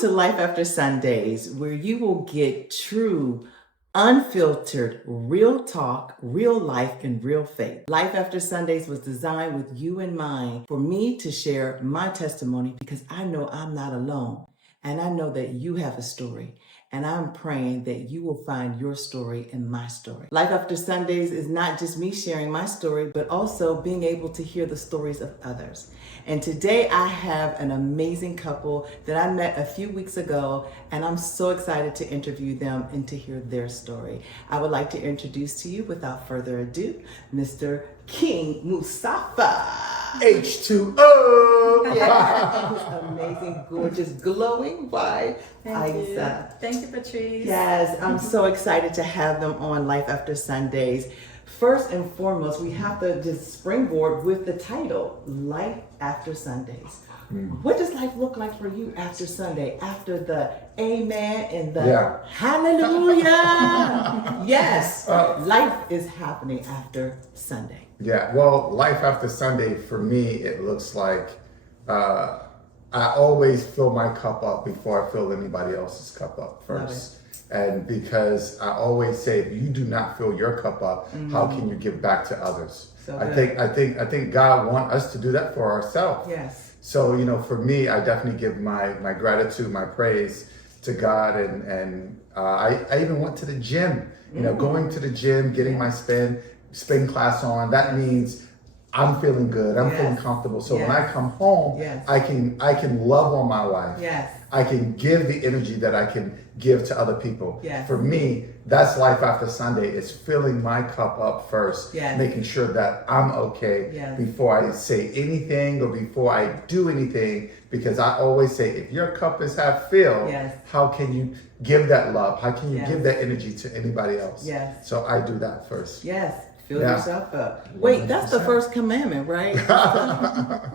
to Life After Sundays, where you will get true, unfiltered, real talk, real life, and real faith. Life After Sundays was designed with you in mind for me to share my testimony because I know I'm not alone. And I know that you have a story. And I'm praying that you will find your story in my story. Life After Sundays is not just me sharing my story, but also being able to hear the stories of others. And today I have an amazing couple that I met a few weeks ago, and I'm so excited to interview them and to hear their story. I would like to introduce to you, without further ado, Mr. King Mustafa H2O. Yeah, amazing, gorgeous, glowing wife, Ahyssa. Thank you, Patrice. Yes, I'm so excited to have them on Life After Sundays. First and foremost, we have to just springboard with the title, Life After Sundays. What does life look like for you after Sunday? After the amen and the hallelujah? Yes, life is happening after Sunday. Yeah, well, life after Sunday, for me, it looks like I always fill my cup up before I fill anybody else's cup up first. And because I always say, if you do not fill your cup up, how can you give back to others? So I think God wants us to do that for ourselves. Yes. So, you know, for me, I definitely give my gratitude, my praise to God. And I even went to the gym, you know, going to the gym, getting my spin class on. That means I'm feeling good. I'm feeling comfortable. So when I come home, I can love on my wife. Yes. I can give the energy that I can give to other people. Yes. For me, that's life after Sunday. It's filling my cup up first, making sure that I'm okay before I say anything or before I do anything. Because I always say, if your cup is half filled, how can you give that love? How can you give that energy to anybody else? Yes. So I do that first. Yes. Fill yourself up. Wait, that's the first commandment, right?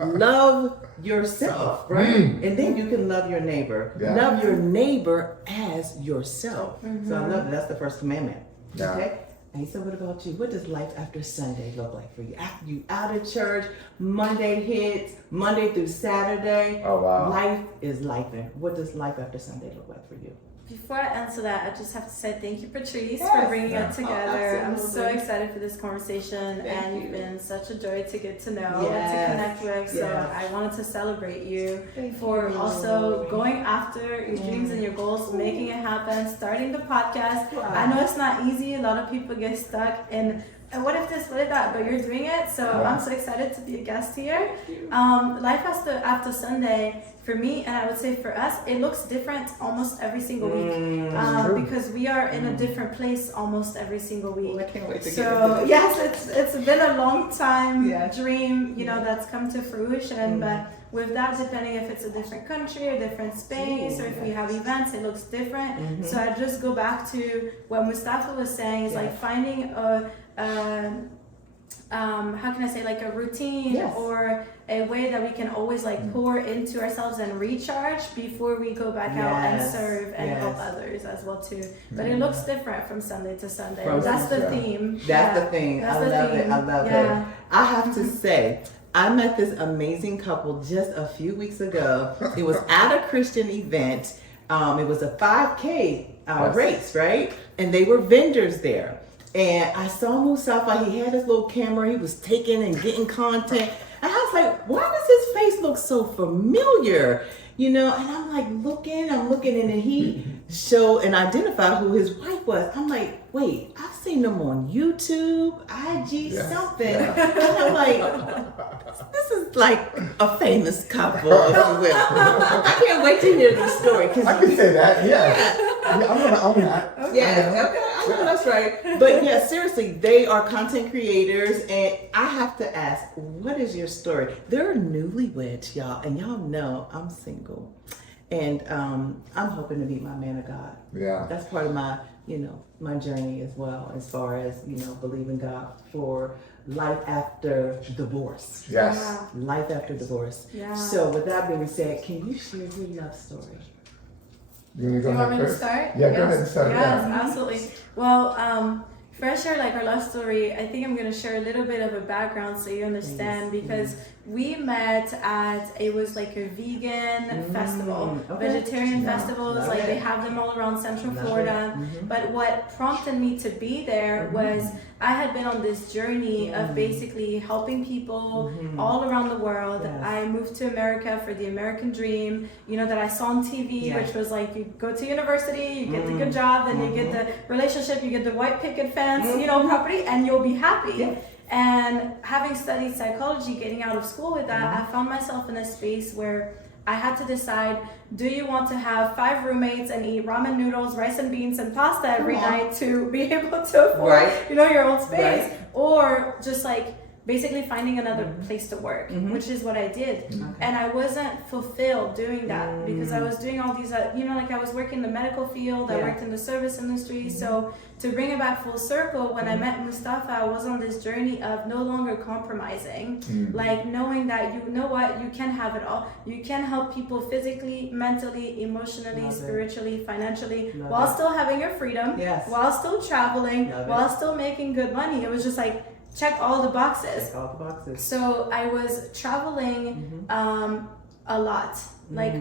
Love yourself, right? And then you can love your neighbor. Love your neighbor as yourself. So I love it. That's the first commandment. Okay? And so what about you? What does life after Sunday look like for you? After you out of church, Monday hits, Monday through Saturday. Oh, wow. Life is life. What does life after Sunday look like for you? Before I answer that, I just have to say thank you, Patrice, for bringing it together. I'm so excited for this conversation, and you've been such a joy to get to know and to connect with. So I wanted to celebrate you for also going after your dreams and your goals, making it happen, starting the podcast. I know it's not easy. A lot of people get stuck in what if this, what if that, but you're doing it. So I'm so excited to be a guest here. Life after Sunday, for me, and I would say for us, it looks different almost every single week because we are in a different place almost every single week. Well, I can't wait to get So into this. yes, it's been a long time dream, you know, that's come to fruition. But with that, depending if it's a different country or different space, or if we have events, it looks different. So I just go back to what Mustafa was saying, is like finding a how can I say, like a routine or a way that we can always like pour into ourselves and recharge before we go back out and serve and help others as well too. But it looks different from Sunday to Sunday. That's the theme. That's the thing. I love it. I love it. I have to say, I met this amazing couple just a few weeks ago. It was at a Christian event. It was a 5K race, right? And they were vendors there. And I saw Mustafa, he had his little camera, he was taking and getting content. And I was like, why does his face look so familiar? You know, and I'm like looking, and then he showed and identified who his wife was. I'm like, wait, I've seen them on YouTube, IG, something. And I'm like, this is like a famous couple, if you will. I can't wait to hear the story. I can say that, I'm going to own that. I know that's right. But yeah, seriously, they are content creators, and I have to ask, what is your story? They're newlyweds, y'all, and y'all know I'm single. And I'm hoping to meet my man of God. Yeah. That's part of my, you know, my journey as well, as far as, you know, believing God for life after divorce. Yes. Life after divorce. Yeah. So with that being said, can you share your love story? You want Do you want me to start? Yeah, go ahead and start. Yes, absolutely. Well, for I share like our love story, I think I'm going to share a little bit of a background so you understand, because we met at, it was like a vegan festival, vegetarian festivals, Love like it. they have them all around Central Florida. Mm-hmm. But what prompted me to be there was I had been on this journey of basically helping people all around the world. Yes. I moved to America for the American dream, you know, that I saw on TV, which was like, you go to university, you get the good job, then you get the relationship, you get the white picket fence, you know, property, and you'll be happy. Yeah. And having studied psychology, getting out of school with that, I found myself in a space where I had to decide, do you want to have 5 roommates and eat ramen noodles, rice and beans, and pasta every night to be able to afford, you know, your own space? Or just like basically finding another place to work, which is what I did. And I wasn't fulfilled doing that because I was doing all these, you know, like I was working in the medical field, I worked in the service industry. So to bring it back full circle, when I met Mustafa, I was on this journey of no longer compromising, like knowing that, you know what, you can have it all. You can help people physically, mentally, emotionally, spiritually, financially, while still having your freedom, while still traveling, while still making good money. It was just like, check all the boxes. Check all the boxes. So I was traveling a lot, like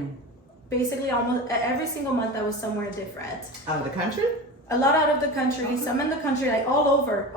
basically almost every single month I was somewhere different. Out of the country? A lot out of the country, some in the country, like all over.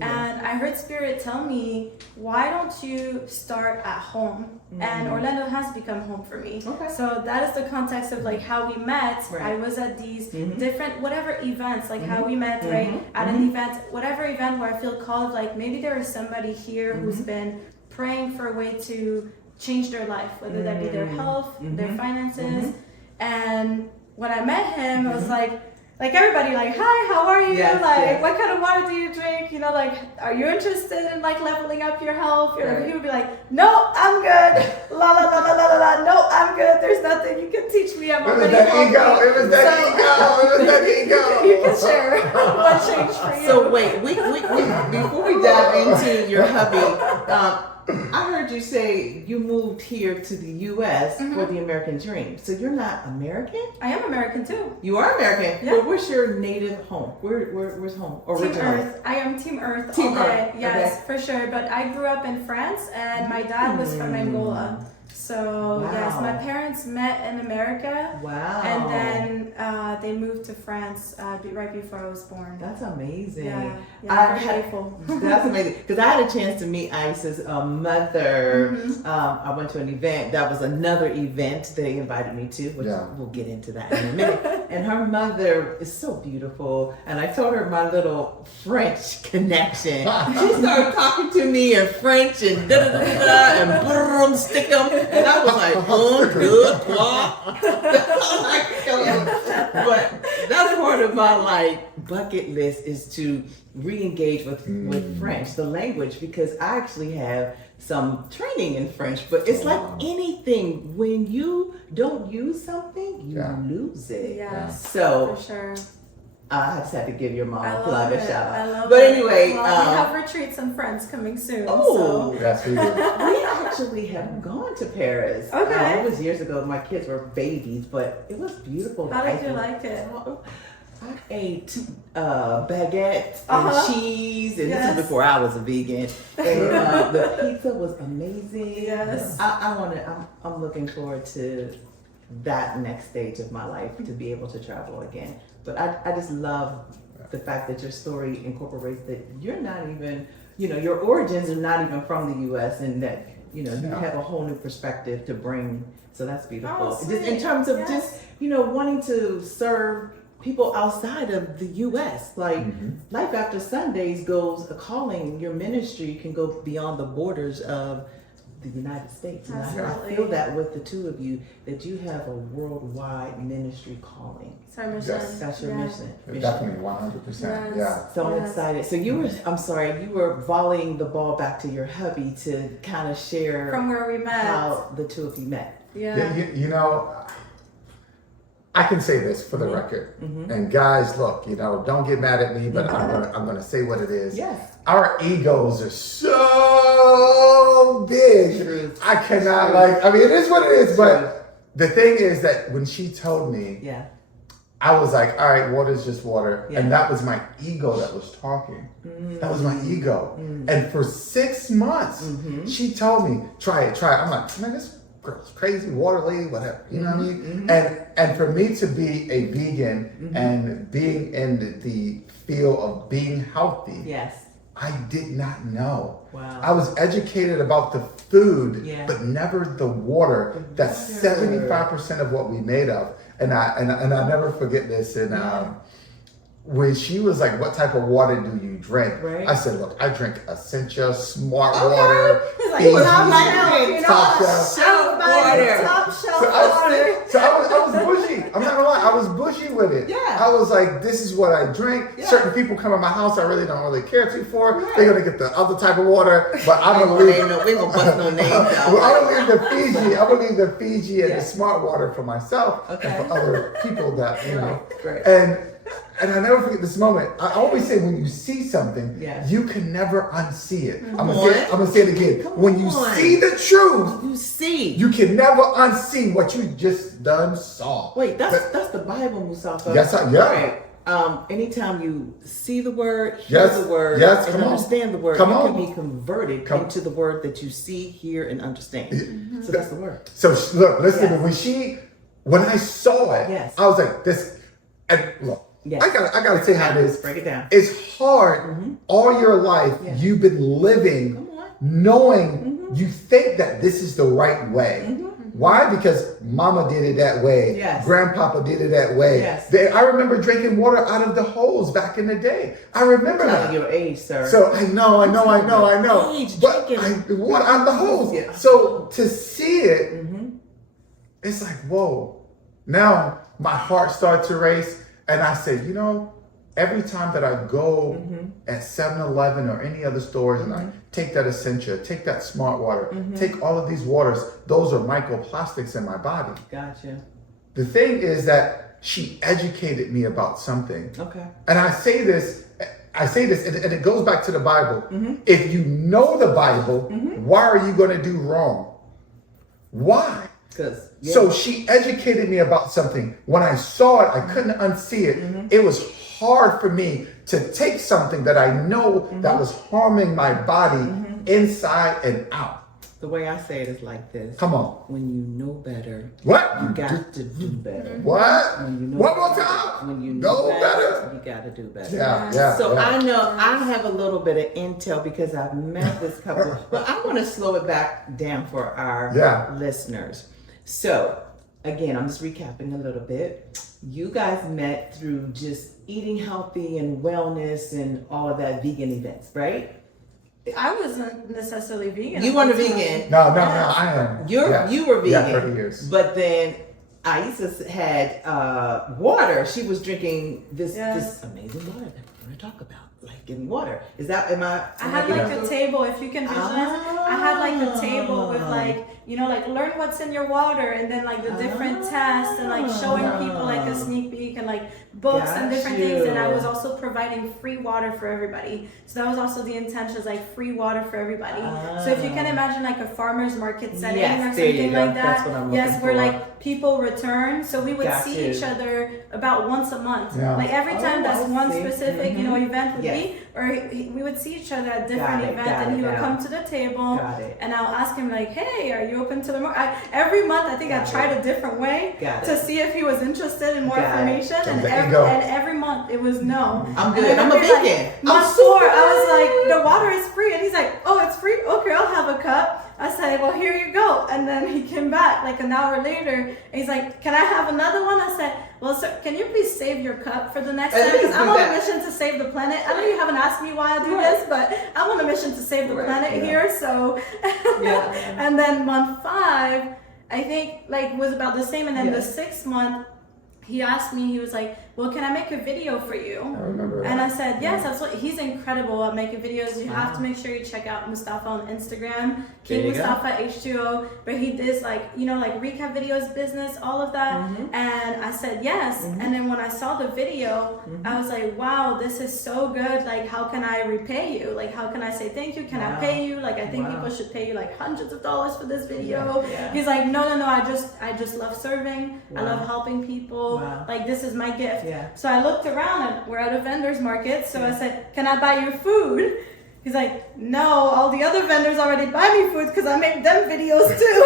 And I heard Spirit tell me, why don't you start at home? And Orlando has become home for me. So that is the context of like how we met. I was at these different, whatever events, like how we met, right? At an event, whatever event where I feel called, like maybe there is somebody here who's been praying for a way to change their life, whether that be their health, their finances. And when I met him, I was like everybody, like, hi, how are you? What kind of water do you drink? You know, like, are you interested in like leveling up your health? He would be like, no, I'm good. La la la la la la. No, I'm good. There's nothing you can teach me. I'm already healthy. It was that ego. You can share what changed for you. So wait, we before we dive into your hubby, I heard you say you moved here to the U.S. for the American dream. So you're not American? I am American too. You are American. Yeah. Well, where's your native home? Where's home? Originally? Team Earth. I am Team Earth Team all day. Earth. Yes, for sure. But I grew up in France, and my dad was from Angola. So yes, my parents met in America. Wow. And then they moved to France right before I was born. That's amazing. Yeah, very grateful. That's amazing. Because I had a chance to meet Ahyss's mother. I went to an event. That was another event they invited me to, which we'll get into that in a minute. And her mother is so beautiful. And I told her my little French connection. She started talking to me in French and da-da-da-da and boom, stick 'em. And I was like, good, but that's part of my like bucket list is to re-engage with French, the language, because I actually have some training in French, but it's like anything, when you don't use something, you lose it. Yes, so for sure. I just had to give your mom a plug, a shout out. I love but it. anyway, well, we have retreats and friends coming soon. Oh, so. Yes, we do. We actually have gone to Paris. Okay. It was years ago. My kids were babies, but it was beautiful. How did you like it? I ate baguette and cheese, and this is before I was a vegan. And the pizza was amazing. Yes. I'm looking forward to that next stage of my life to be able to travel again. But I just love the fact that your story incorporates that you're not even, your origins are not even from the U.S. and that, you have a whole new perspective to bring. So that's beautiful. Oh, just in terms of just, wanting to serve people outside of the U.S. Like Life After Sundays goes, a calling, your ministry can go beyond the borders of the United States. And I feel that with the two of you, that you have a worldwide ministry calling. It's our mission. Yes. That's your mission. Definitely 100%. Yeah. So I'm excited. So you were volleying the ball back to your hubby to kind of share from where we met, how the two of you met. Yeah. I can say this for the record, and guys, look, don't get mad at me, but I'm gonna say what it is. Yes. Our egos are so big. I cannot it is what it is. But the thing is that when she told me, I was like, all right, water is just water. Yeah. And that was my ego that was talking. That was my ego. And for 6 months, she told me, try it. I'm like, man, this girl's crazy, water lady, whatever. You know what I mean? And for me to be a vegan and being in the field of being healthy, Yes. I did not know. Wow. I was educated about the food, Yeah. but never the water. That's 75% of what we made of. And I never forget this. And when she was like, "What type of water do you drink?" Right. I said, "Look, I drink Ahyssa, Smart Water, He's like, Fiji, top shelf, you know, Top Shelf." shelf water, top shelf water. So I was bushy. I'm not gonna lie, I was bushy with it. Yeah. I was like, this is what I drink. Yeah. Certain people come in my house I really don't really care to for. Right. They're gonna get the other type of water, but I'm gonna leave. We gonna bust no names out. Well, I'm gonna leave the Fiji. I'm gonna leave the Fiji and Yeah. the Smart Water for myself Okay. and for other people that you know. Right. And I never forget this moment. I always say when you see something, Yes. you can never unsee it. I'm on. gonna say it again. Come When you on. see the truth, You see. you can never unsee what you just done saw. Wait, that's the Bible, Mustafa. Yes, yeah. Right. Anytime you see the word, hear Yes, the word, yes, and come on. understand the word, Come you on. can be converted Come- into the word that you see, hear, and understand. So that's the word. So look, listen. Yes. When I saw it, Yes. I was like, this. And look, Yes. I gotta say how it is. Break it down. It's hard. All your life, Yeah. you've been living, Come on. knowing you think that this is the right way. Why? Because mama did it that way. Yes. Grandpapa did it that way. Yes. I remember drinking water out of the hose back in the day. I remember that. Telling your age, sir. So I know. Age, But drinking. water out of the hose. Yeah. So to see it, it's like, whoa. Now my heart started to race. And I said, you know, every time that I go at 7-Eleven or any other stores and I take that Ahyssa, take that Smart Water, take all of these waters, those are microplastics in my body. Gotcha. The thing is that she educated me about something. Okay. And I say this, and it goes back to the Bible. If you know the Bible, why are you going to do wrong? Why? Because So she educated me about something. When I saw it, I couldn't unsee it. It was hard for me to take something that I know that was harming my body inside and out. the way I say it is like this. Come on. When you know better, What? you got to do better. What? When you know One more better, time. When you know Know better. you got to do better. Yeah. So yeah. I know I have a little bit of intel because I've met this couple, but I want to slow it back down for our listeners. So again, I'm just recapping a little bit. You guys met through just eating healthy and wellness and all of that vegan events, right? I wasn't necessarily vegan. You weren't a vegan. No, I am. You were vegan. Yeah, 30 years. But then Ahyssa had water. She was drinking this amazing water that we're going to talk about. Like getting water. Is that, I had like a table, if you can visualize. I had like a table with like, you know, like learn what's in your water and then like the different tests and like showing people like a sneak peek and like books and different things. And I was also providing free water for everybody. So that was also the intention, like free water for everybody. So if you can imagine like a farmer's market setting or something like that. That's what I'm looking where for. like people return. So we would see each other about once a month. Like every time that's one specific, you know, event would be, or we would see each other at different events and he would come to the table and I'll ask him like, hey, are you open to the more? Every month I think I tried a different way to see if he was interested in more information and every month it was no. I'm good. I'm a vegan. Like, month 4 I was like, the water is free and he's like, oh, it's free? Okay, I'll have a cup. I said, well, here you go. And then he came back like an hour later and he's like, can I have another one? I said, well, sir, can you please save your cup for the next time? Because I'm on a mission to save the planet. I know you haven't asked me why I do this, but I'm on a mission to save the planet here. So, and then month 5, I think like was about the same. And then the 6th month, he asked me, he was like, well, can I make a video for you? I remember that. And I said, yes, absolutely. He's incredible at making videos. You have to make sure you check out Mustafa on Instagram, King Mustafa H2O, where he does like, you know, like recap videos, business, all of that. And I said, yes. And then when I saw the video, I was like, wow, this is so good. Like, how can I repay you? Like, how can I say thank you? Can I pay you? Like, I think people should pay you like hundreds of dollars for this video. He's like, no, I just love serving. I love helping people. Wow. like this is my gift. Yeah. So I looked around and we're at a vendor's market. So I said, can I buy your food? He's like, no, all the other vendors already buy me food because I make them videos too.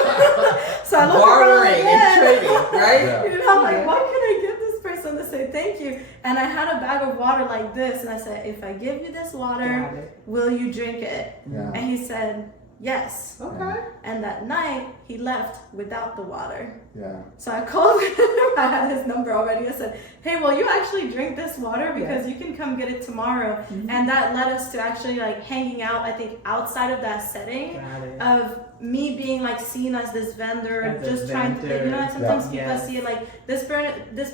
So I looked around Bartering and trading, right? Yeah. You know, I'm like, what can I give this person to say thank you? And I had a bag of water like this, and I said, if I give you this water, will you drink it? Yeah. And he said, yes. Okay. And that night, he left without the water. Yeah. So I called him. I had his number already. I said, hey, will you actually drink this water? Because you can come get it tomorrow. Mm-hmm. And that led us to actually like hanging out, I think, outside of that setting of me being like seen as this vendor, As a just trying to, vendor. you know, sometimes people Yes. see it like this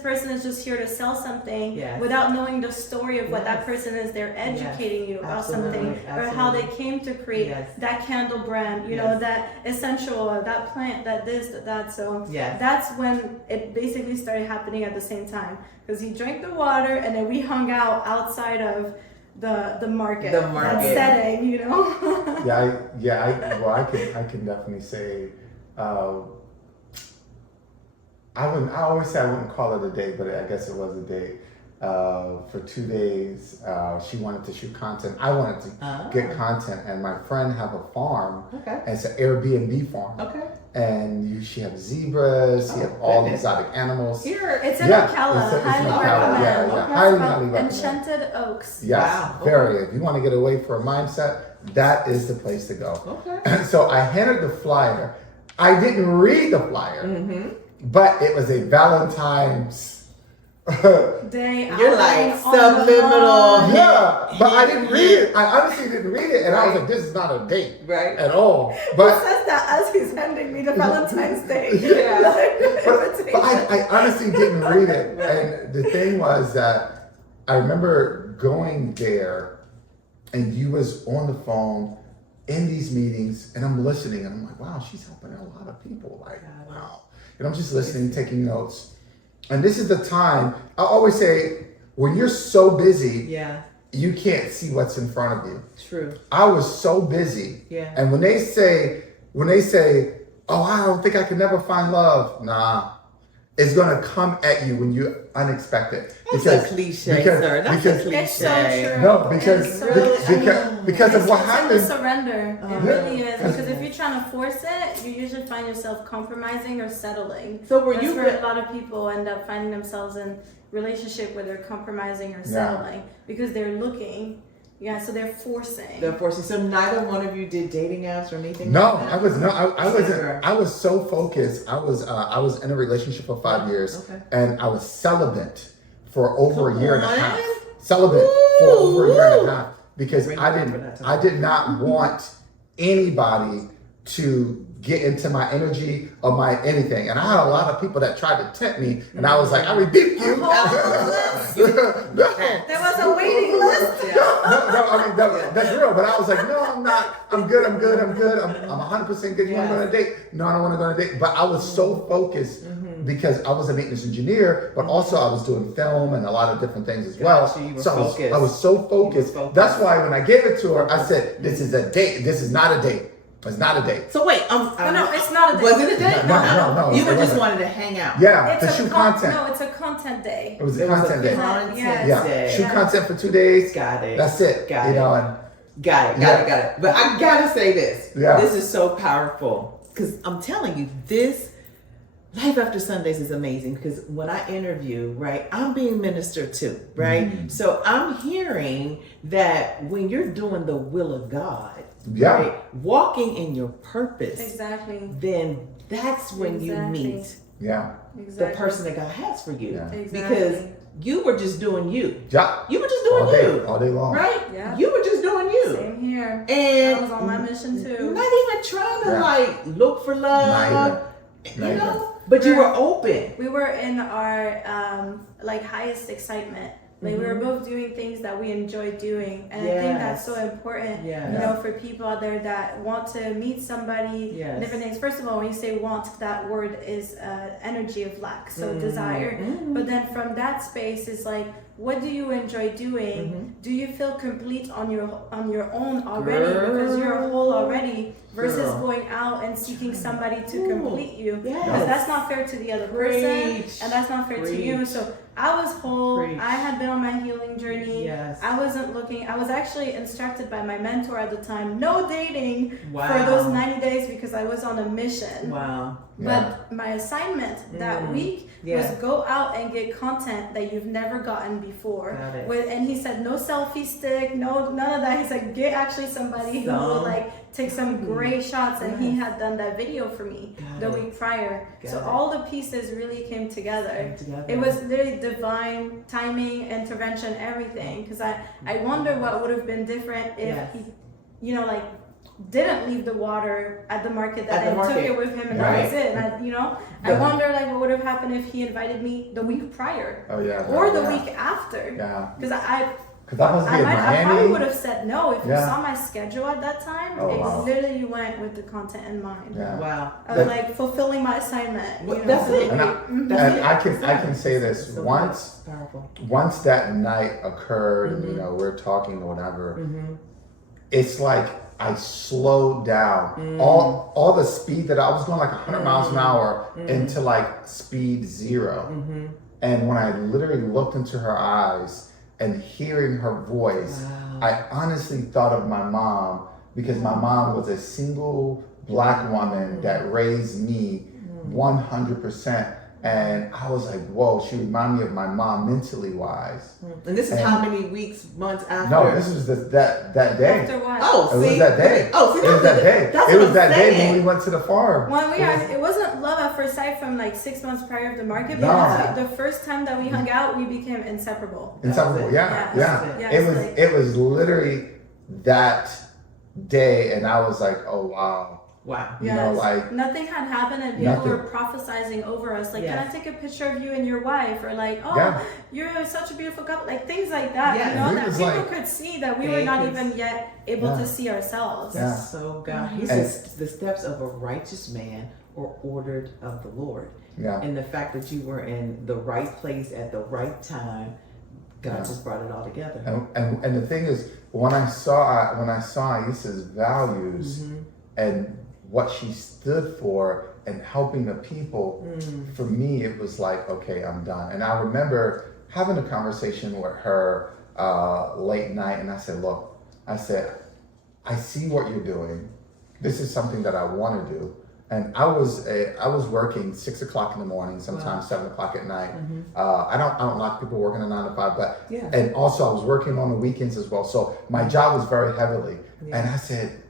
person is just here to sell something Yes. without knowing the story of what that Yes. person is. They're educating you about Absolutely. something or how they came to create Yes. that candle brand, you Yes. know, that essential oil, that plant, that this, that. So Yes. that's when it basically started happening at the same time, because he drank the water and then we hung out outside of the market, The market. that setting, you know. I can definitely say, I always say I wouldn't call it a date, but I guess it was a date. For 2 days, she wanted to shoot content. I wanted to get content, and my friend have a farm, Okay. and it's an Airbnb farm. Okay. And she have zebras, she have all the exotic animals. Here. It's in Yeah, Ocala. it's in Highly Ocala. recommend. Yeah, It's highly called recommend. Enchanted Oaks. Yes, Wow, very. If you want to get away for a mindset, that is the place to go. Okay. And so I handed the flyer. I didn't read the flyer, Mm-hmm. but it was a Valentine's. Day You're outing like on the subliminal. lawn. Yeah, but I didn't read it. I honestly didn't read it, and I was like, "This is not a date Right. at all." He But says that as he's handing me the Valentine's Day. Yeah. but I honestly didn't read it. And the thing was that I remember going there, and you was on the phone in these meetings, and I'm listening, and I'm like, wow, she's helping a lot of people. Like, wow. And I'm just listening, taking notes. And this is the time, I always say, when you're so busy, Yeah. you can't see what's in front of you. True. I was so busy. Yeah. And when they say, oh, I don't think I can never find love. Nah, it's gonna come at you when you unexpected. That's a cliche, sir. That's a cliche. It's so true. No, because It's so- because of what It's in the happened. surrender. It Yeah. really is. Because if you're trying to force it, you usually find yourself compromising or settling. So were That's you where a lot of people end up finding themselves in relationship where they're compromising or settling because they're looking. Yeah, so they're forcing. The forcing. So neither one of you did dating apps or anything. No, like that? I was not. I wasn't. Sure. I was so focused. I was in a relationship for 5 years, Okay. and I was celibate for over a year and a Come half. on. Celibate for over a year and a half because Bring I it back didn't. for that time. I did not want anybody to get into my energy or my anything. And I had a lot of people that tried to tempt me, and I was like, I rebuke you. No. There was a waiting list. No, I mean, that's real. But I was like, no, I'm not. I'm good. I'm 100% good. You want to go on a date? No, I don't want to go on a date. But I was so focused because I was a maintenance engineer, but also I was doing film and a lot of different things as well. Gotcha, you were So focused. I was so focused. You were focused. That's why when I gave it to her, I said, this is a date. This is not a date. It's not a date. So wait, No, it's not a date. Was it a date? No, You it were just wasn't. wanted to hang out. Yeah, It's to a shoot con- content. No, it's a content day. It was a It was content day. content Yeah. day. Shoot content for 2 days. Got it. That's it. Got you it. know, and Got it. But I gotta say this. Yeah. This is so powerful. Because I'm telling you, this Life After Sundays is amazing because when I interview, right, I'm being ministered to, right? So I'm hearing that when you're doing the will of God, Yeah. right, walking in your purpose, Exactly. then that's when you Exactly. meet yeah. the person that God has for you. Yeah. Exactly. Because you were just doing you. Yeah. You were just doing All day, you. all day long. Right? Yeah. You were just doing you. Same here. And I was on my mission too. not even trying to Yeah. like look for love, Not you even. know, but you were open. We were in our like highest excitement. Like we were both doing things that we enjoy doing, and I think that's so important. Yes. You know, for people out there that want to meet somebody, Yes. different things. First of all, when you say want, that word is energy of lack, so desire. But then from that space is like, what do you enjoy doing? Mm-hmm. Do you feel complete on your own already, because you're whole already, versus going out and seeking somebody to complete you? Yes. Because that's not fair to the other person, and that's not fair to you. So I was whole. I had been on my healing journey. Yes. I wasn't looking. I was actually instructed by my mentor at the time, no dating Wow. for those 90 days, because I was on a mission. Wow. But my assignment that week was go out and get content that you've never gotten before. Got it. And he said, no selfie stick, no, none of that. He's like, get actually somebody who will like take some great shots. And he had done that video for me the week prior. So all the pieces really came together. It was literally divine timing, intervention, everything. Because I wonder what would have been different if he, you know, like, didn't leave the water at the market that day, took it with him, and that was it. And I wonder like what would have happened if he invited me the week prior, or the week after. Because I probably would have said no if you saw my schedule at that time. Literally went with the content in mind. Wow. I was like fulfilling my assignment. That's it. And I can say this, once that night occurred, and we're talking or whatever, it's like I slowed down. All the speed that I was going like 100 miles an hour into like speed 0. And when I literally looked into her eyes and hearing her voice, I honestly thought of my mom, because my mom was a single Black woman that raised me 100%. And I was like, whoa, she reminded me of my mom mentally wise. And this is how many weeks, months after? No, this was that day. After what? Oh, it was that day. Oh, see, it was that day. It was that day when we went to the farm. When it wasn't love at first sight from like 6 months prior of the market, but the first time that we hung out, we became inseparable. Inseparable, It was literally that day, and I was like, oh wow. Wow. Like nothing had happened, and people were prophesizing over us. Like, can I take a picture of you and your wife? Or like, you're such a beautiful couple. Like things like that. That people could see that we were not even yet able to see ourselves. So God, He says the steps of a righteous man are ordered of the Lord. And the fact that you were in the right place at the right time, God just brought it all together. And the thing is, when I saw Ahyssa's values and what she stood for and helping the people, for me, it was like, okay, I'm done. And I remember having a conversation with her late night, and I said, look, I see what you're doing. This is something that I want to do. And I was working 6 o'clock in the morning, sometimes 7 o'clock at night. I don't like people working a 9 to 5, but and also I was working on the weekends as well. So my job was very heavily. And I said,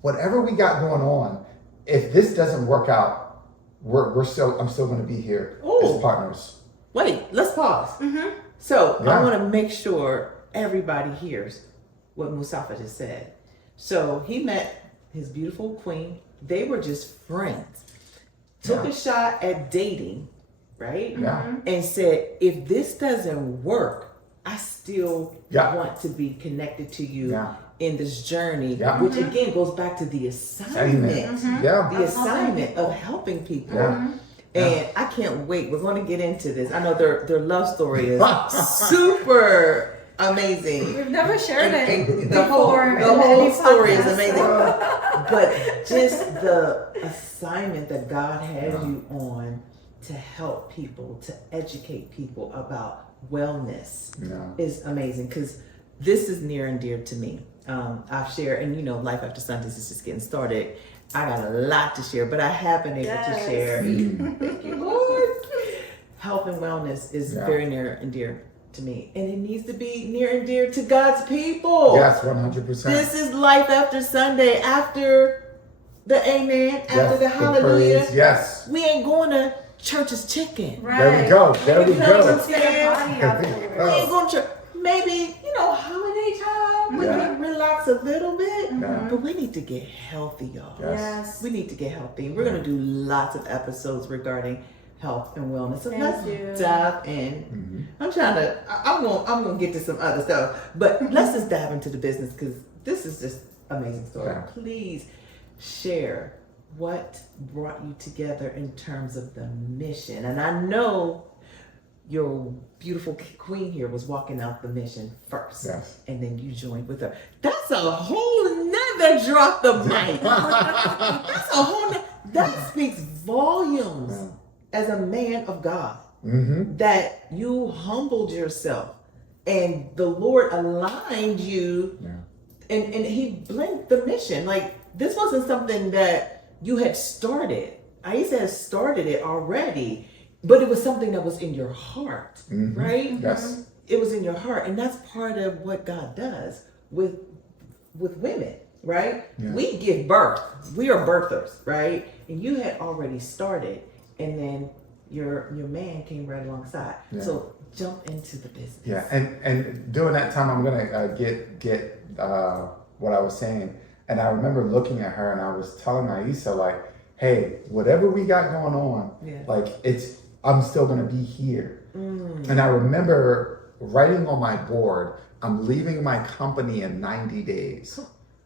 whatever we got going on, if this doesn't work out, I'm still going to be here as partners. Wait, let's pause. So I want to make sure everybody hears what Mustafa just said. So he met his beautiful queen. They were just friends. Took a shot at dating, right? And said, if this doesn't work, I still want to be connected to you in this journey, which again goes back to the assignment. The assignment of helping people. And I can't wait. We're going to get into this. I know their love story is super amazing. We've never shared it. The whole story is amazing. But just the assignment that God has you on to help people, to educate people about wellness is amazing, because this is near and dear to me. I've shared, and Life After Sundays is just getting started. I got a lot to share, but I have been able to share. Thank you, Lord. Health and wellness is very near and dear to me, and it needs to be near and dear to God's people. Yes, 100%. This is Life After Sunday, after the amen, after the hallelujah. Praise, yes. We ain't going to church as chicken. Right. There we go. We There ain't going to church. Maybe, holiday time, we can relax a little bit, but we need to get healthy, y'all. Yes. We need to get healthy. We're going to do lots of episodes regarding health and wellness. So let's dive in. I'm going to get to some other stuff, but let's just dive into the business, because this is just amazing story. Please share what brought you together in terms of the mission. And I know your beautiful queen here was walking out the mission first. Yes. And then you joined with her. That's a whole nother drop the mic. That's a whole that speaks volumes as a man of God. That you humbled yourself and the Lord aligned you and he blinked the mission. Like this wasn't something that you had started. Ahyssa has started it already. But it was something that was in your heart, right? Yes. It was in your heart. And that's part of what God does with women, right? Yeah. We give birth. We are birthers, right? And you had already started. And then your man came right alongside. Yeah. So jump into the business. Yeah. And during that time, I'm going to get what I was saying. And I remember looking at her and I was telling Ahyssa, like, hey, whatever we got going on, like I'm still gonna be here. And I remember writing on my board, I'm leaving my company in 90 days.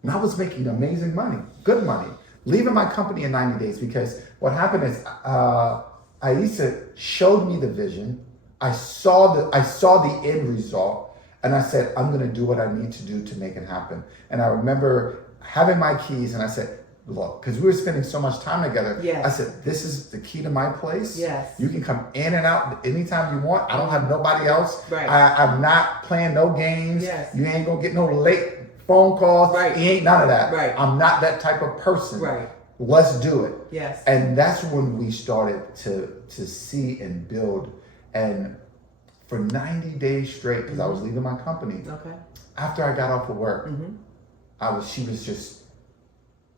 And I was making amazing money, good money, leaving my company in 90 days because what happened is Ahyssa showed me the vision. I saw the end result and I said, I'm gonna do what I need to do to make it happen. And I remember having my keys and I said, look, because we were spending so much time together. Yes. I said, this is the key to my place. Yes. You can come in and out anytime you want. I don't have nobody else. Right. I'm not playing no games. Yes. You ain't gonna get no late phone calls. Right. You ain't none of that. Right. I'm not that type of person. Right. Let's do it. Yes. And that's when we started to see and build. And for 90 days straight, because I was leaving my company. Okay. After I got off of work, she was just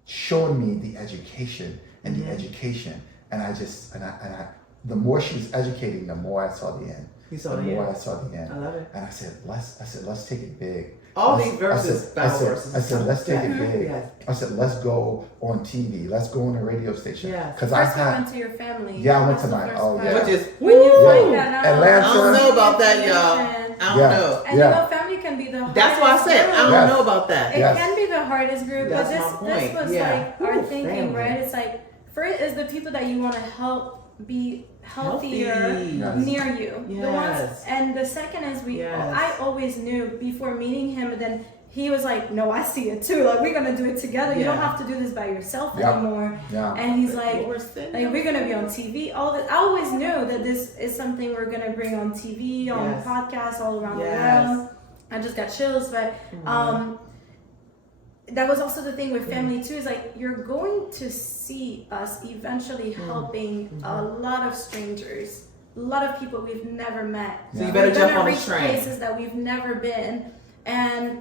showing me the education and the education, and I the more she was educating, the more I saw the end. You saw the the more end. I saw the end. I love it. And I said, let's take it big. All Let's- these verses, Bible verses. I said, let's take it big. Yes. I said, let's go on TV. Let's go on a radio station. Yes. Because I First, we had, went to your family. Yeah, I went That's to the my- first oh, part. yeah. Which is When you woo! find that out, Atlanta. I don't know about that, y'all. I don't Yeah. know. And Yeah. you know, family can be the hardest. That's why I said I don't Yes. know about that. It Yes. can be the hardest group, That's but my this point. was Yeah. like our Ooh, thinking, family. right? It's like first is the people that you want to help be healthier Healthy. Yes. near you. The ones, Yes. and the second is Yes. I always knew before meeting him, but then he was like, no, I see it too. Like, we're gonna do it together. You don't Yeah. have to do this by yourself Yeah. anymore. Yeah. And he's like, Lord, send like them. we're gonna be on TV. All that. I always knew that this is something we're gonna bring on TV, on Yes. podcasts all around the Yes. world. I just got chills, but that was also the thing with family too. Is like you're going to see us eventually helping a lot of strangers, a lot of people we've never met. So you better We're jump gonna on the reach train. places that we've never been, and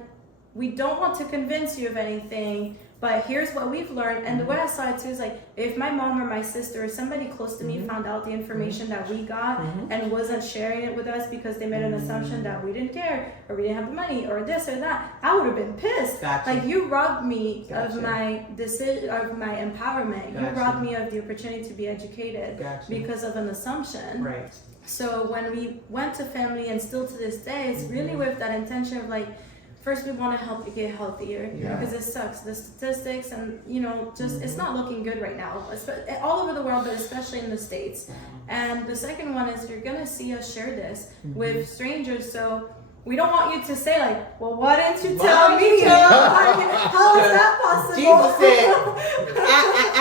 we don't want to convince you of anything. But here's what we've learned, and the way I saw it too is like if my mom or my sister or somebody close to me found out the information that we got and wasn't sharing it with us because they made an assumption that we didn't care or we didn't have the money or this or that, I would have been pissed. Gotcha. Like you robbed me Gotcha. of my decision, of my empowerment. Gotcha. You robbed me of the opportunity to be educated Gotcha. because of an assumption. Right. So when we went to family, and still to this day, it's really with that intention of like, first we want to help you get healthier Yeah. because it sucks. The statistics and just it's not looking good right now, all over the world, but especially in the States. And the second one is you're gonna see us share this with strangers. So we don't want you to say like, well, why didn't you tell me? How is that possible? Jesus said,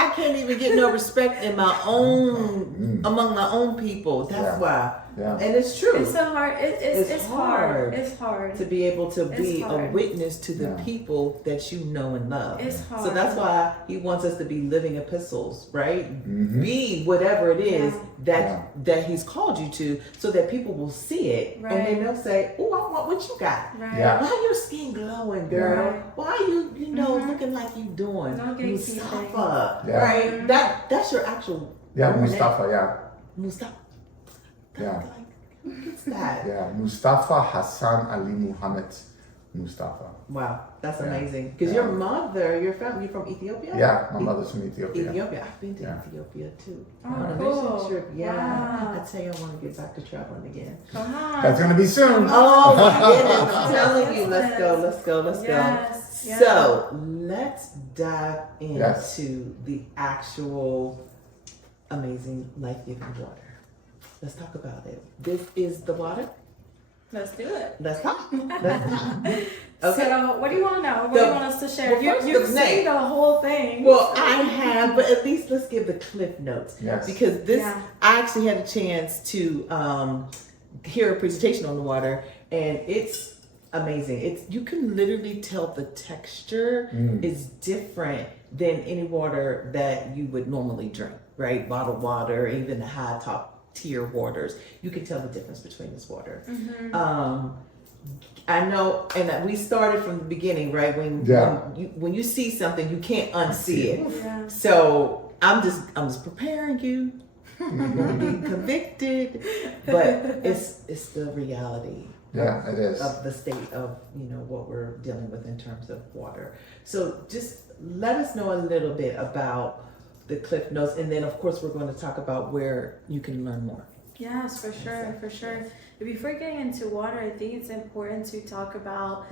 I can't even get no respect in my own, among my own people. That's Yeah. why. Yeah. And it's true. It's so hard. It's hard. hard. It's hard. To be able to be a hard. witness to the Yeah. people that you know and love. It's hard. So that's why he wants us to be living epistles, right? Be whatever it is that he's called you to, so that people will see it and Right. then they'll say, "Oh, I want what you got. Right. Yeah. Why your skin glowing, girl? Right. Why you looking like you doing? No gatekeeping. Mustafa, Yeah. right? That's your actual Yeah, name. Mustafa, yeah. Mustafa. Yeah. Like, what's that? Yeah, Mustafa Hassan Ali Muhammad Mustafa. Wow, that's Yeah. amazing. Because Yeah. your mother, your family, you're from Ethiopia? Yeah, my mother's from Ethiopia. Ethiopia. I've been to Yeah. Ethiopia too. Oh, On a cool. mission trip. Yeah. Wow. I tell you, I want to get back to traveling again. Come on. That's gonna be soon. Oh my goodness, I'm telling you, let's go, let's go, let's Yes. go. Yes. So let's dive into Yes. the actual amazing life-giving water. Let's talk about it. This is the water. Let's do it. Let's talk. Let's talk. Okay. So, what do you want to know? What do you want us to share? Well, first You've the seen name. the whole thing. Well, I have, but at least let's give the cliff notes. Yes. Because this, Yeah. I actually had a chance to hear a presentation on the water, and it's amazing. You can literally tell the texture is different than any water that you would normally drink, right? Bottled water, even the high top tier waters. You can tell the difference between this water. I know, and that we started from the beginning, right? When you see something, you can't unsee it. Yeah. So I'm just preparing you. You're gonna be convicted, but it's the reality. Yeah, it is. Of the state of what we're dealing with in terms of water. So just let us know a little bit about the cliff notes, and then of course we're going to talk about where you can learn more. Yes, for sure, for sure. But before getting into water, I think it's important to talk about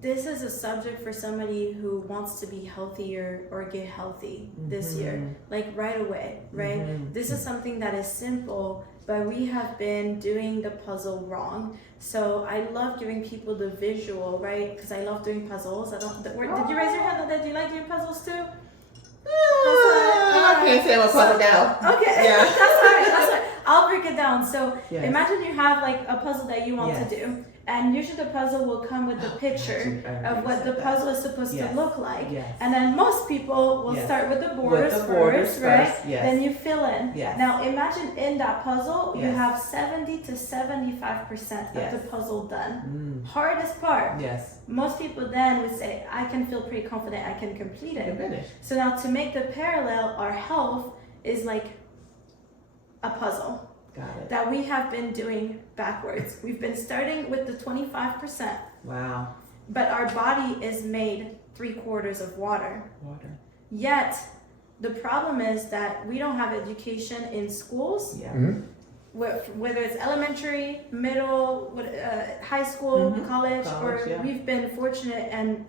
this is a subject for somebody who wants to be healthier or get healthy this year, like right away, right? This is something that is simple, but we have been doing the puzzle wrong. So I love giving people the visual, right? Because I love doing puzzles. Did you raise your hand that you like doing puzzles too? I can't say I'm a puzzle now. Okay, Yeah. that's fine. I'll break it down. So Yes. imagine you have like a puzzle that you want Yes. to do, and usually the puzzle will come with a picture of what the puzzle is supposed Yes. to look like. Yes. And then most people will Yes. start with the borders, first, right? Yes. Then you fill in. Yes. Now imagine in that puzzle you Yes. have 70 to 75% Yes. of the puzzle done. Hardest part. Yes. Most people then would say, I can feel pretty confident I can complete You it. can finish. So now to make the parallel, our health is like a puzzle Got it. that we have been doing backwards. We've been starting with the 25%, Wow. but our body is made 3/4 of water. Water. Yet, the problem is that we don't have education in schools, Yeah. whether it's elementary, middle, high school, college, or yeah. we've been fortunate and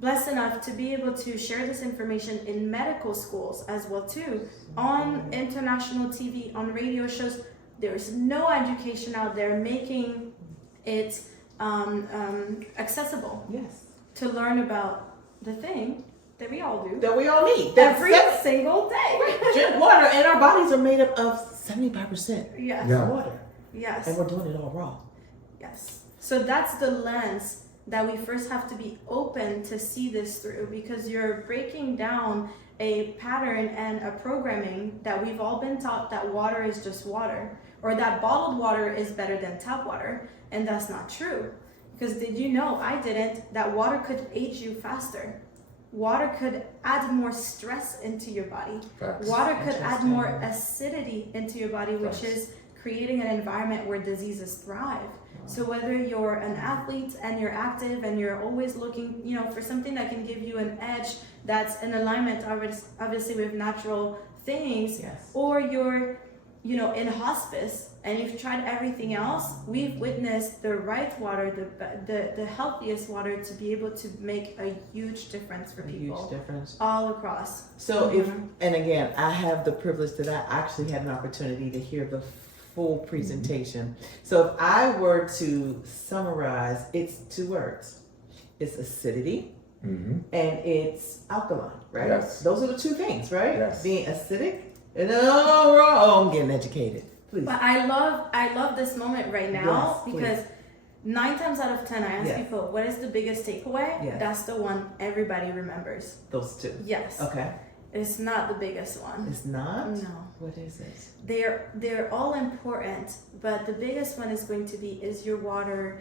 blessed enough to be able to share this information in medical schools as well too, on international TV, on radio shows. There's no education out there making it accessible Yes. to learn about the thing that we all do That we all need. every single day. Drink water, and our bodies are made up of 75% Yes. Yeah. water, Yes. and we're doing it all wrong. Yes. So that's the lens that we first have to be open to see this through, because you're breaking down a pattern and a programming that we've all been taught that water is just water, or that bottled water is better than tap water, and that's not true. Because did you know, I didn't, that water could age you faster. Water could add more stress into your body. Facts. Water could add more Interesting. acidity into your body, which Facts. is creating an environment where diseases thrive. So whether you're an athlete and you're active and you're always looking, for something that can give you an edge that's in alignment, obviously with natural things, Yes. or you're, in hospice and you've tried everything else, we've witnessed the right water, the healthiest water to be able to make a huge difference for A people huge difference. all across. So and again, I have the privilege that I actually had an opportunity to hear the full presentation. So if I were to summarize, it's 2 words. It's acidity and it's alkaline, right? Yes. Those are the 2 things, right? Yes. Being acidic and I'm getting educated. Please. But I love this moment right now, Yes, because 9 times out of 10 I ask Yes. people, what is the biggest takeaway? Yes. That's the one everybody remembers. Those 2. Yes. Okay. It's not the biggest one. It's not? No. What is it? They're all important, but the biggest one is going to be, is your water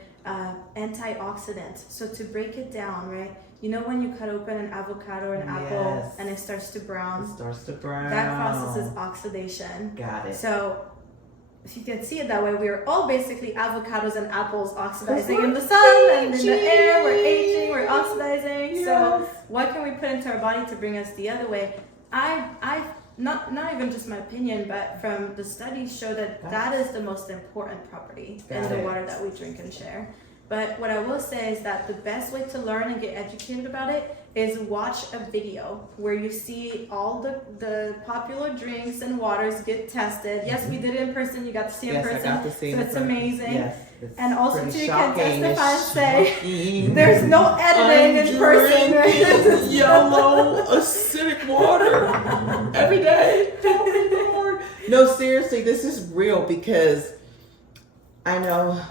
antioxidant. So to break it down, right? When you cut open an avocado or an apple Yes. and it starts to brown, It starts to brown. that process is oxidation. Got it. So if you can see it that way, we are all basically avocados and apples oxidizing in the sun and in the air. We're aging, we're oxidizing. Yes. So what can we put into our body to bring us the other way? I not even just my opinion, but from the studies show that that is the most important property in Got the it. water that we drink and share. But what I will say is that the best way to learn and get educated about it is watch a video where you see all the popular drinks and waters get tested. Yes, we did it in person. You got to see it in person. I got to see so it's amazing. Yes, and also too, you can shocking. testify and say there's no editing in person. Right? Yellow acidic water every day. Help me, Lord. No, seriously, this is real because I know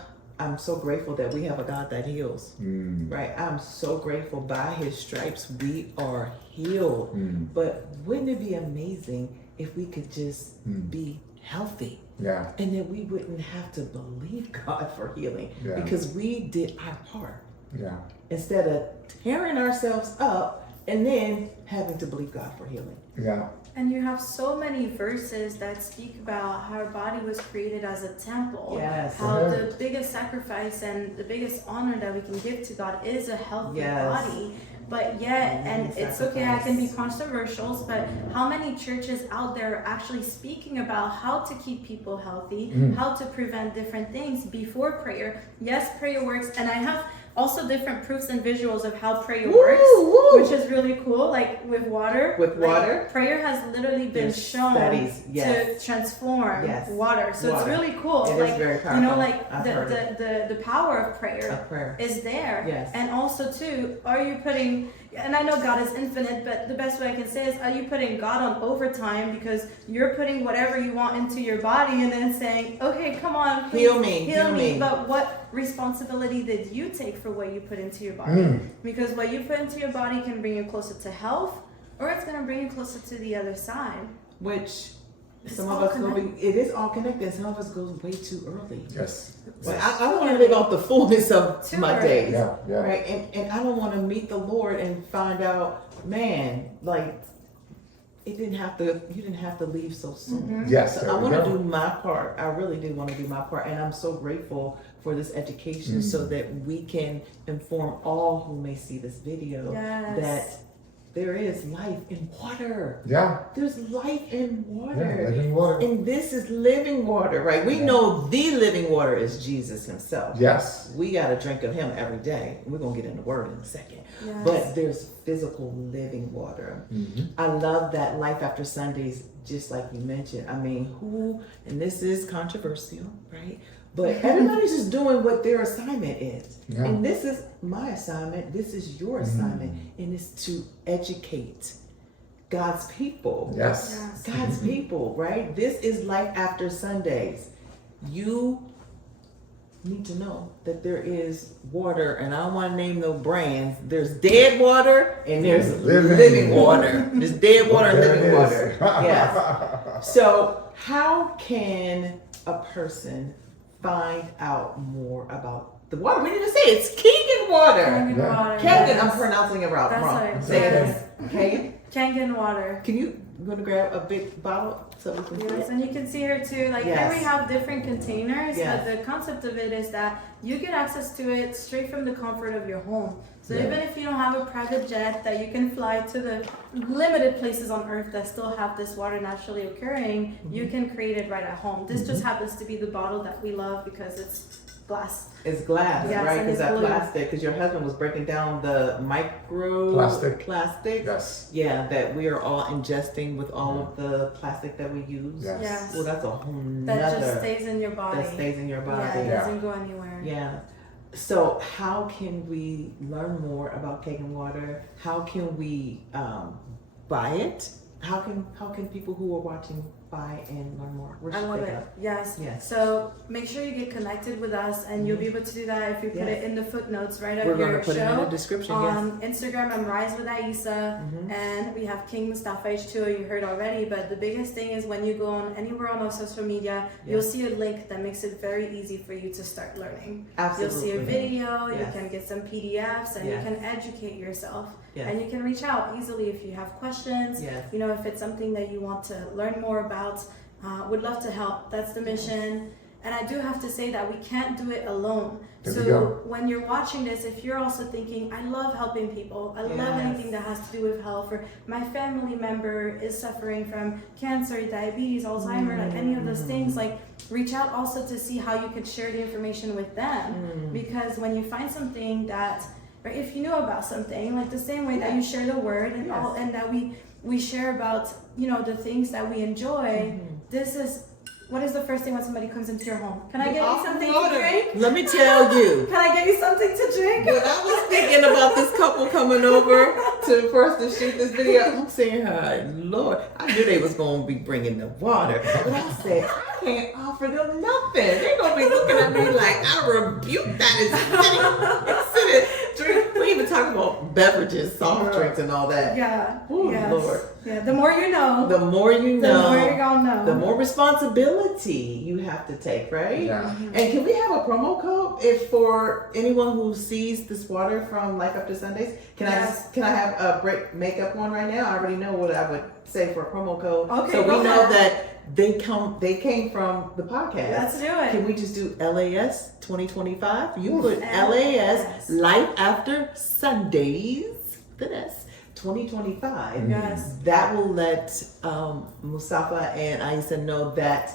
I'm so grateful that we have a God that heals. Right? I'm so grateful by his stripes we are healed. But wouldn't it be amazing if we could just be healthy? Yeah. And then we wouldn't have to believe God for healing Yeah. because we did our part. Yeah. Instead of tearing ourselves up and then having to believe God for healing. Yeah. And you have so many verses that speak about how our body was created as a temple. Yes. How the biggest sacrifice and the biggest honor that we can give to God is a healthy body. But yet, and it's okay, I can be controversial, but how many churches out there are actually speaking about how to keep people healthy, how to prevent different things before prayer? Yes, prayer works, and I have also different proofs and visuals of how prayer works, which is really cool, like with water. Prayer has literally been shown to transform water. So it's really cool. It is very powerful. You know, like the power of prayer is there. Yes. And also too, are you putting, and I know God is infinite, but the best way I can say is, are you putting God on overtime because you're putting whatever you want into your body and then saying, okay, come on, please heal me. But what responsibility did you take for what you put into your body? Because what you put into your body can bring you closer to health, or it's going to bring you closer to the other side. Which some of us it is all connected. Some of us goes way too early. Yes. But I want to live out the fullness of my days. Yeah. Right. And I don't want to meet the Lord and find out, man, like you didn't have to leave so soon. Yes. So I want to do my part. I really do want to do my part. And I'm so grateful for this education so that we can inform all who may see this video that there is life in water. Yeah. There's life in water. Yeah, living water. And this is living water, right? We know the living water is Jesus himself. Yes. We got to drink of him every day. We're going to get in the word in a second. Yes. But there's physical living water. I love that Life After Sundays, just like you mentioned. I mean, and this is controversial, right? But everybody's just doing what their assignment is. Yeah. And this is my assignment. This is your assignment. And it's to educate God's people. Yes. God's people, right? This is Life After Sundays. You need to know that there is water, and I don't want to name no brands. There's dead water and there's living water. There's dead water and living water. Yes. So how can a person find out more about the water? We need to say it's Kangen water. Kangen, I'm pronouncing it wrong. That's Say it again. Kangen water. Can you gonna grab a big bottle so we can see it? And you can see here too, like here we have different containers, but the concept of it is that you get access to it straight from the comfort of your home. So even if you don't have a private jet that you can fly to the limited places on earth that still have this water naturally occurring, you can create it right at home. This just happens to be the bottle that we love because it's glass. It's glass, right? Because that plastic, because your husband was breaking down the plastic. Yes. Yeah, that we are all ingesting with all of the plastic that we use. Yes. Well, that's a whole that just stays in your body. That stays in your body. Yeah, it doesn't go anywhere. Yeah. So how can we learn more about Kangen water? How can we buy it? How can people who are watching buy and learn more? I love it. Yes. So make sure you get connected with us, and you'll be able to do that if you put it in the footnotes right of your show. We're going to put it in the description. On Instagram, I'm Risewithahyssa, and we have King Mustafa H2O. You heard already, but the biggest thing is when you go on anywhere on our social media, you'll see a link that makes it very easy for you to start learning. Absolutely. You'll see a video. You can get some PDFs, and you can educate yourself. And you can reach out easily if you have questions. You know, if it's something that you want to learn more about, would love to help. That's the mission. And I do have to say that we can't do it alone. There So we go. when you're watching this, if you're also thinking, I love helping people, I love Yes. anything that has to do with health, or my family member is suffering from cancer, diabetes, Alzheimer, like any of those things, like reach out also to see how you could share the information with them. Because when you find something that, right, if you know about something, like the same way that you share the word and all, and that we share about, you know, the things that we enjoy, this is, what is the first thing when somebody comes into your home? Can I get you something to drink? Let me tell you. Can I get you something to drink? When I was thinking about this couple coming over for us to shoot this video, I'm saying, Lord, I knew they was going to be bringing the water. But I said, I can't offer them nothing. They're going to be looking at me like, I rebuke that. Drink. We even talk about beverages, soft drinks and all that. Yeah. Ooh, yes. Lord. Yeah. The more you know, The more you know, the more you're gonna know. the more responsibility you have to take, right? Yeah. And can we have a promo code if for anyone who sees this water from Life After Sundays? Can I have a break makeup one right now? I already know what I would say for a promo code. Okay, so we go know ahead. that they came from the podcast. Let's do it. Can we just do LAS 2025? You put LAS. LAS Life After Sundays. That's 2025. Yes. That will let Mustafa and Ahyssa know that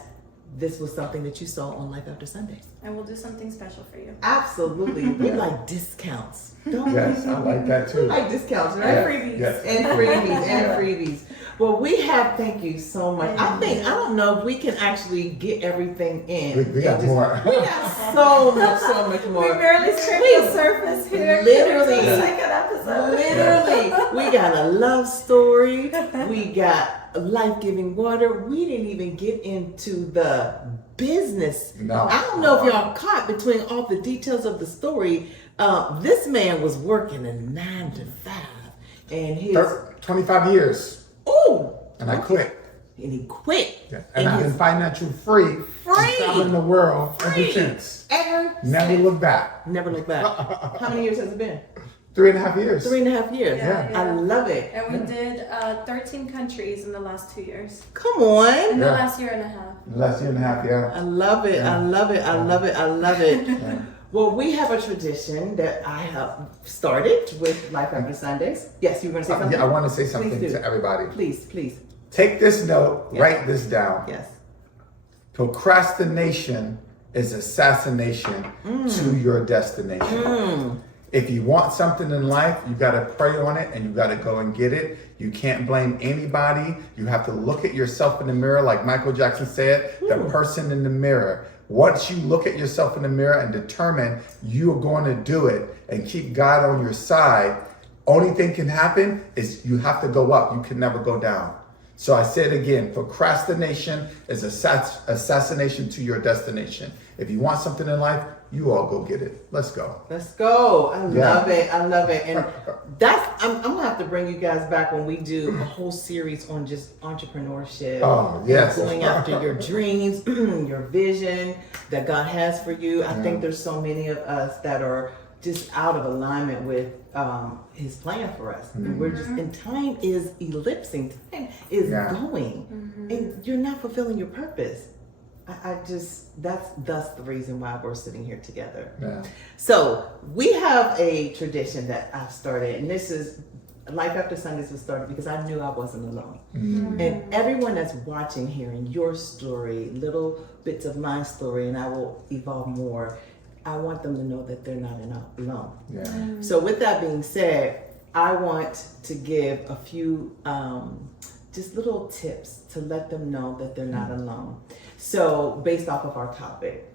this was something that you saw on Life After Sundays. And we'll do something special for you. Absolutely. We like discounts. Don't Yes, we? I like that too. We like discounts, And right? freebies. Yes. And freebies, and freebies. Well, we have, thank you so much. I don't know if we can actually get everything in. We got more. We got so much We more. barely scraped the surface here. Literally. It's the second episode. Literally, we got a love story. We got life-giving water. We didn't even get into the business. No. I don't know if y'all caught between all the details of the story. This man was working a 9 to 5, and his 25 years. And I quit. and he quit. Yeah. And I've been financial free. Traveling the world ever since. Never look back. Never look back. How many years has it been? 3.5 years. 3.5 years. Yeah. I love it. And we did 13 countries in the last 2 years. Come on. In the Yeah. last year and a half. Last year and a half, yeah. I love it. I love it. I love it. I love it. Well, we have a tradition that I have started with Life After Sundays. Yes, you were going to say something? Yeah, I want to say something Please do. to everybody. Please. Take this note, Yeah. write this down. Yes. Procrastination is assassination to your destination. If you want something in life, you got to pray on it and you got to go and get it. You can't blame anybody. You have to look at yourself in the mirror, like Michael Jackson said, the person in the mirror. Once you look at yourself in the mirror and determine you're going to do it and keep God on your side, only thing can happen is you have to go up. You can never go down. So I say it again, procrastination is assassination to your destination. If you want something in life, you all go get it. Let's go. Let's go. I Yeah. love it. I love it. And I'm going to have to bring you guys back when we do a whole series on just entrepreneurship. Oh, yes. Going after your dreams, your vision that God has for you. I think there's so many of us that are just out of alignment with his plan for us. And we're just, and time is ellipsing. Time is going. And you're not fulfilling your purpose. I just, that's the reason why we're sitting here together. Yeah. So we have a tradition that I've started, and this is Life After Sundays was started because I knew I wasn't alone. And everyone that's watching, hearing your story, little bits of my story, and I will evolve more, I want them to know that they're not alone. Yeah. So with that being said, I want to give a few just little tips to let them know that they're not alone. So based off of our topic.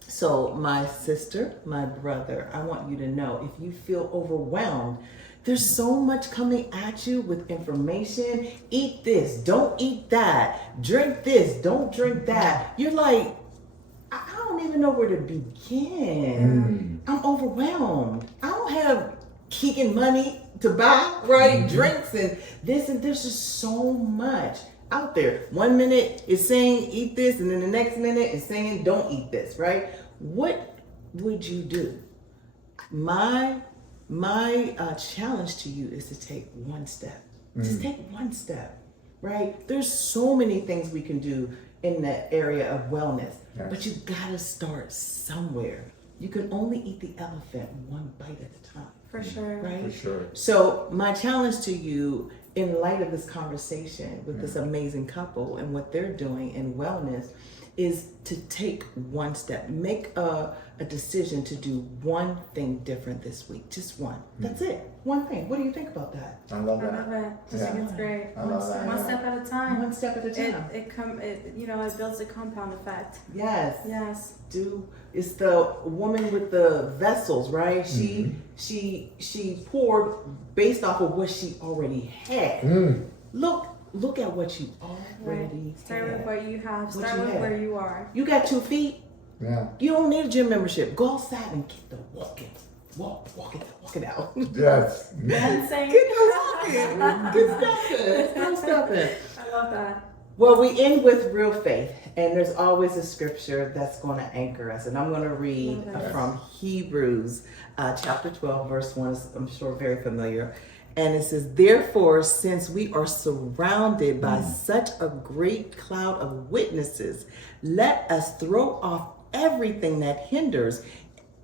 So my sister, my brother, I want you to know if you feel overwhelmed, there's so much coming at you with information. Eat this, don't eat that. Drink this, don't drink that. You're like, I don't even know where to begin. I'm overwhelmed. I don't have Keegan money to buy, right? Drinks and this, and there's just so much out there. 1 minute is saying eat this, and then the next minute is saying don't eat this, right? What would you do? My challenge to you is to take one step. Just take one step, right? There's so many things we can do in the area of wellness. Yes. But you gotta start somewhere. You can only eat the elephant one bite at a time. For sure. Right? For sure. So my challenge to you, in light of this conversation with this amazing couple and what they're doing in wellness, is to take one step. Make a decision to do one thing different this week. Just one. That's it. One thing. What do you think about that? I love I that. love it. I think it's great. I love that. One step at a time. One step at a time. It builds a compound effect. Yes. Yes. It's the woman with the vessels, right? She poured based off of what she already had. Look at what you already Start had. with what you have. What Start you with have. where you are. You got 2 feet. Yeah. You don't need a gym membership. Go outside and get the walking. Walk it out. Yes. Dancing. Get the walking. Get stuffing. I love that. Well, we end with real faith, and there's always a scripture that's going to anchor us. And I'm going to read from Hebrews chapter 12, verse 1. I'm sure very familiar. And it says, therefore, since we are surrounded by such a great cloud of witnesses, let us throw off everything that hinders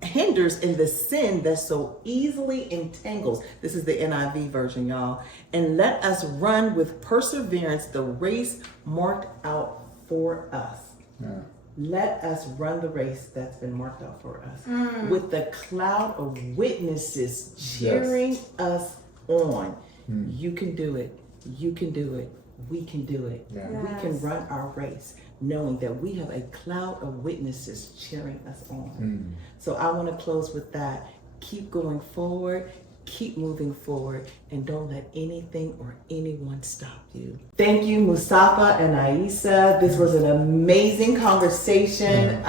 in the sin that so easily entangles. This is the NIV version, y'all. And let us run with perseverance the race marked out for us. Yeah. Let us run the race that's been marked out for us with the cloud of witnesses cheering us on. You can do it. You can do it. We can do it. Yeah. We can run our race knowing that we have a cloud of witnesses cheering us on. So I want to close with that. Keep going forward. Keep moving forward, and don't let anything or anyone stop you. Thank you, Mustafa and Ahyssa. This was an amazing conversation.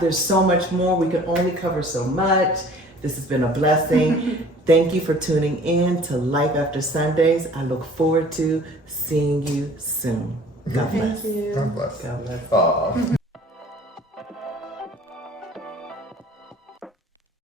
There's so much more. We could only cover so much. This has been a blessing. Thank you for tuning in to Life After Sundays. I look forward to seeing you soon. God bless. Thank you. God bless. God bless. Aw.